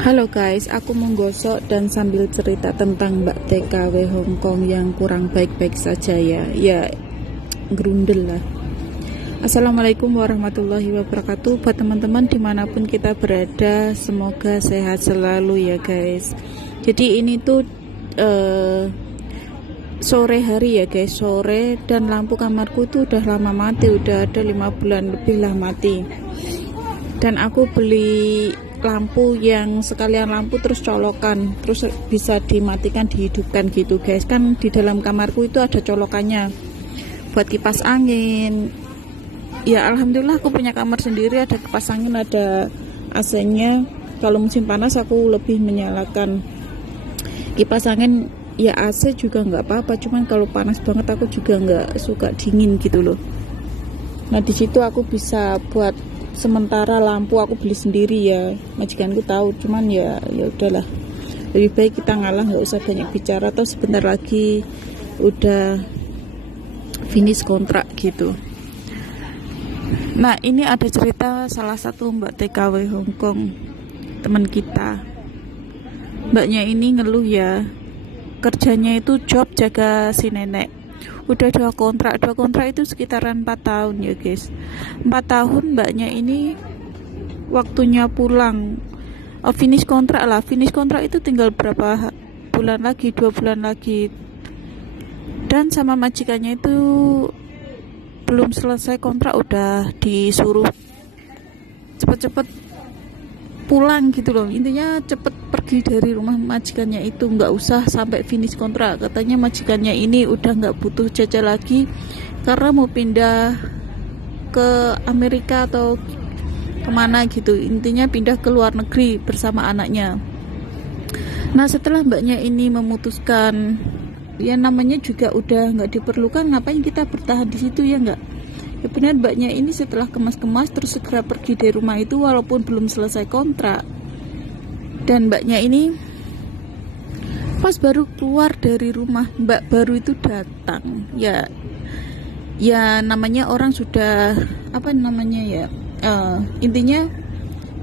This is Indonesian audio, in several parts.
Halo guys, aku menggosok dan sambil cerita tentang Mbak TKW Hongkong yang kurang baik-baik saja ya. Ya, gerundel lah. Assalamualaikum warahmatullahi wabarakatuh. Buat teman-teman dimanapun kita berada, semoga sehat selalu ya guys. Jadi ini tuh sore hari ya guys, sore, dan lampu kamarku tuh udah lama mati, udah ada 5 bulan lebih lah mati. Dan aku beli lampu yang sekalian lampu terus colokan, terus bisa dimatikan dihidupkan gitu guys. Kan di dalam kamarku itu ada colokannya buat kipas angin ya. Alhamdulillah aku punya kamar sendiri, ada kipas angin, ada AC-nya. Kalau musim panas aku lebih menyalakan kipas angin ya. AC juga nggak apa-apa, cuman kalau panas banget aku juga nggak suka dingin gitu loh. Nah di situ aku bisa buat sementara lampu aku beli sendiri ya, majikanku tahu, cuman ya udahlah, lebih baik kita ngalah, nggak usah banyak bicara, atau sebentar lagi udah finish kontrak gitu. Nah ini ada cerita salah satu Mbak TKW Hongkong, teman kita. Mbaknya ini ngeluh ya, kerjanya itu job jaga si nenek. Udah 2 kontrak itu sekitaran 4 tahun ya guys. 4 tahun mbaknya ini waktunya pulang, finish kontrak lah. Finish kontrak itu tinggal berapa bulan lagi, 2 bulan lagi. Dan sama majikannya itu belum selesai kontrak udah disuruh cepet-cepet pulang gitu loh. Intinya cepet pergi dari rumah majikannya itu, nggak usah sampai finish kontrak. Katanya majikannya ini udah nggak butuh jajah lagi karena mau pindah ke Amerika atau kemana gitu. Intinya pindah ke luar negeri bersama anaknya. Nah setelah mbaknya ini memutuskan, ya namanya juga udah nggak diperlukan, ngapain kita bertahan di situ ya nggak? Ya benar, mbaknya ini setelah kemas-kemas terus segera pergi dari rumah itu walaupun belum selesai kontrak. Dan mbaknya ini pas baru keluar dari rumah, mbak baru itu datang ya. Ya namanya orang sudah apa namanya ya, intinya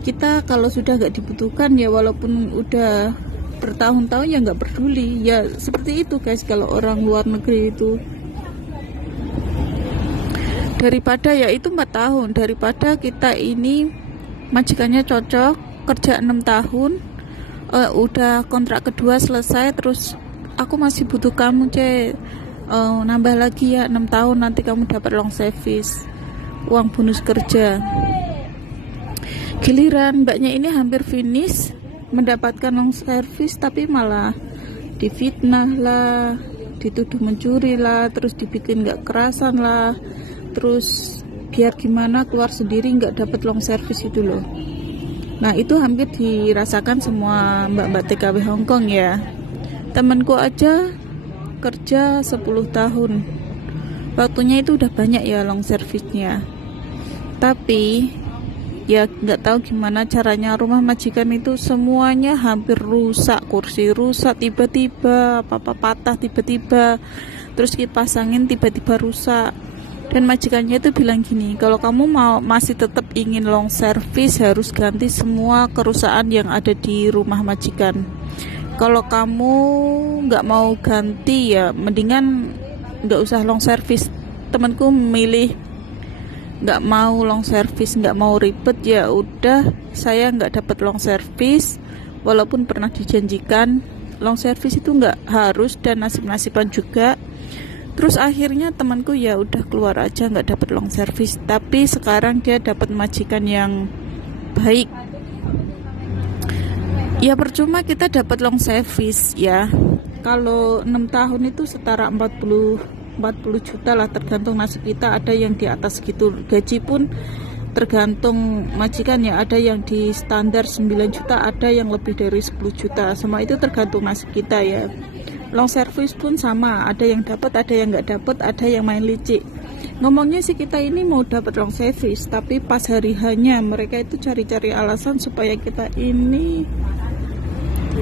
kita kalau sudah nggak dibutuhkan ya, walaupun udah bertahun-tahun ya nggak peduli ya. Seperti itu guys kalau orang luar negeri itu. Daripada ya itu 4 tahun, daripada kita ini majikannya cocok kerja 6 tahun, udah kontrak kedua selesai, terus aku masih butuh kamu nambah lagi ya 6 tahun, nanti kamu dapat long service, uang bonus kerja. Giliran mbaknya ini hampir finish mendapatkan long service, tapi malah difitnah lah, dituduh mencuri lah, terus dibikin gak kerasan lah, terus biar gimana keluar sendiri nggak dapat long service itu loh. Nah itu hampir dirasakan semua mbak-mbak TKW Hongkong ya. Temanku aja kerja 10 tahun, waktunya itu udah banyak ya long service-nya, tapi ya nggak tahu gimana caranya rumah majikan itu semuanya hampir rusak. Kursi rusak tiba-tiba, apa-apa patah tiba-tiba, terus kipas angin tiba-tiba rusak. Dan majikannya itu bilang gini, kalau kamu masih tetap ingin long service harus ganti semua kerusakan yang ada di rumah majikan. Kalau kamu nggak mau ganti ya mendingan nggak usah long service. Temanku memilih nggak mau long service, nggak mau ribet, ya udah saya nggak dapat long service walaupun pernah dijanjikan. Long service itu nggak harus dan nasib-nasiban juga. Terus akhirnya temanku ya udah keluar aja, nggak dapat long service, tapi sekarang dia dapat majikan yang baik. Ya percuma kita dapat long service ya. Kalau 6 tahun itu setara 40 juta lah, tergantung nasib kita. Ada yang di atas gitu. Gaji pun tergantung majikan ya, ada yang di standar 9 juta, ada yang lebih dari 10 juta. Semua itu tergantung nasib kita ya. Long service pun sama, ada yang dapat, ada yang nggak dapat, ada yang main licik. Ngomongnya sih kita ini mau dapat long service, tapi pas hari hanya mereka itu cari-cari alasan supaya kita ini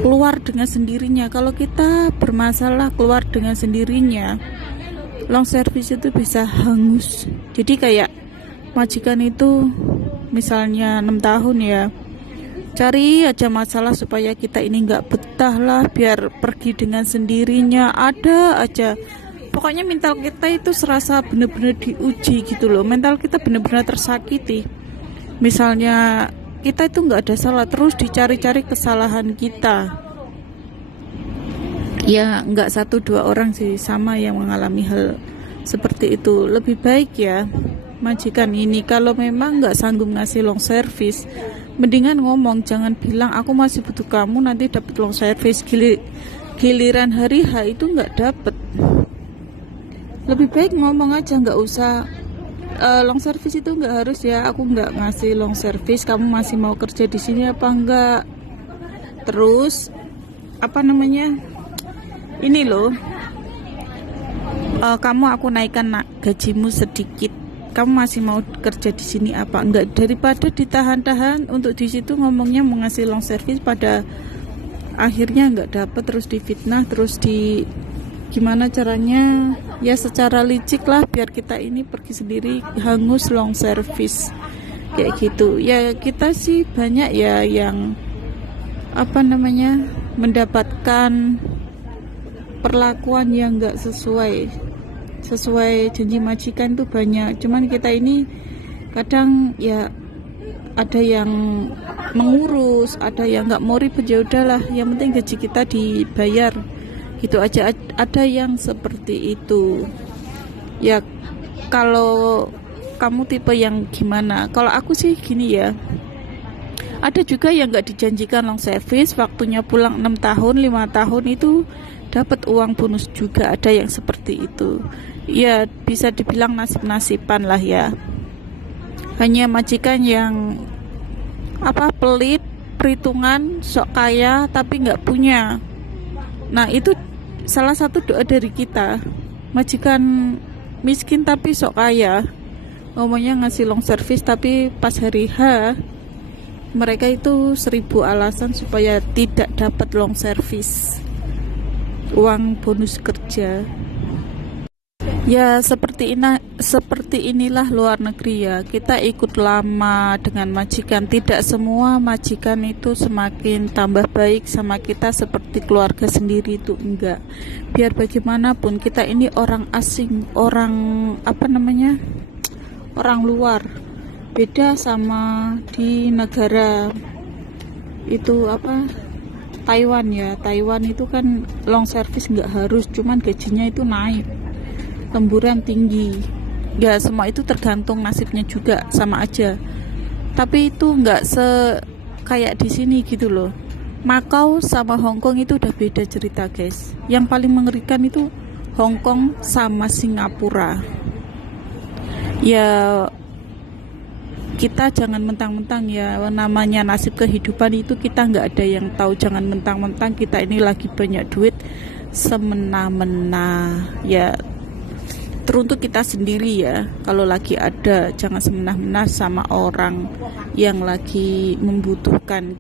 keluar dengan sendirinya. Kalau kita bermasalah keluar dengan sendirinya, long service itu bisa hangus. Jadi kayak majikan itu misalnya 6 tahun ya, cari aja masalah supaya kita ini nggak betah lah, biar pergi dengan sendirinya. Ada aja, pokoknya mental kita itu serasa bener-bener diuji gitu loh. Mental kita bener-bener tersakiti. Misalnya kita itu nggak ada salah, terus dicari-cari kesalahan kita. Ya nggak satu dua orang sih sama yang mengalami hal seperti itu. Lebih baik ya majikan ini kalau memang nggak sanggup ngasih long service, mendingan ngomong, jangan bilang aku masih butuh kamu nanti dapat long service, giliran hari H itu nggak dapet. Lebih baik ngomong aja, nggak usah long service itu nggak harus ya, aku nggak ngasih long service, kamu masih mau kerja di sini apa enggak. Terus apa namanya, ini loh, kamu aku naikkan gajimu sedikit, kamu masih mau kerja di sini apa enggak. Daripada ditahan-tahan untuk di situ ngomongnya mau ngasih long service, pada akhirnya enggak dapat, terus difitnah, terus di gimana caranya ya secara licik lah, biar kita ini pergi sendiri hangus long service kayak gitu. Ya kita sih banyak ya yang apa namanya mendapatkan perlakuan yang enggak sesuai janji majikan itu banyak. Cuman kita ini kadang ya ada yang mengurus, ada yang nggak mau ribet, ya udahlah yang penting gaji kita dibayar gitu aja. Ada yang seperti itu ya. Kalau kamu tipe yang gimana? Kalau aku sih gini ya, ada juga yang nggak dijanjikan long service, waktunya pulang 6 tahun 5 tahun itu dapat uang bonus juga. Ada yang seperti itu ya, bisa dibilang nasib-nasiban lah ya. Hanya majikan yang apa, pelit, perhitungan, sok kaya tapi nggak punya. Nah itu salah satu doa dari kita. Majikan miskin tapi sok kaya, ngomongnya ngasih long service, tapi pas hari H mereka itu 1000 alasan supaya tidak dapat long service, uang bonus kerja. Ya seperti inilah luar negeri ya. Kita ikut lama dengan majikan. Tidak semua majikan itu semakin tambah baik sama kita seperti keluarga sendiri, itu enggak. Biar bagaimanapun kita ini orang asing, orang apa namanya, orang luar. Beda sama di negara itu apa, Taiwan ya. Taiwan itu kan long service nggak harus, cuman gajinya itu naik, lemburan tinggi. Ya semua itu tergantung nasibnya juga, sama aja. Tapi itu nggak kayak di sini gitu loh. Makau sama Hong Kong itu udah beda cerita guys. Yang paling mengerikan itu Hong Kong sama Singapura. Ya kita jangan mentang-mentang ya, namanya nasib kehidupan itu kita nggak ada yang tahu. Jangan mentang-mentang kita ini lagi banyak duit semena-mena ya. Teruntuk kita sendiri ya, kalau lagi ada jangan semena-mena sama orang yang lagi membutuhkan.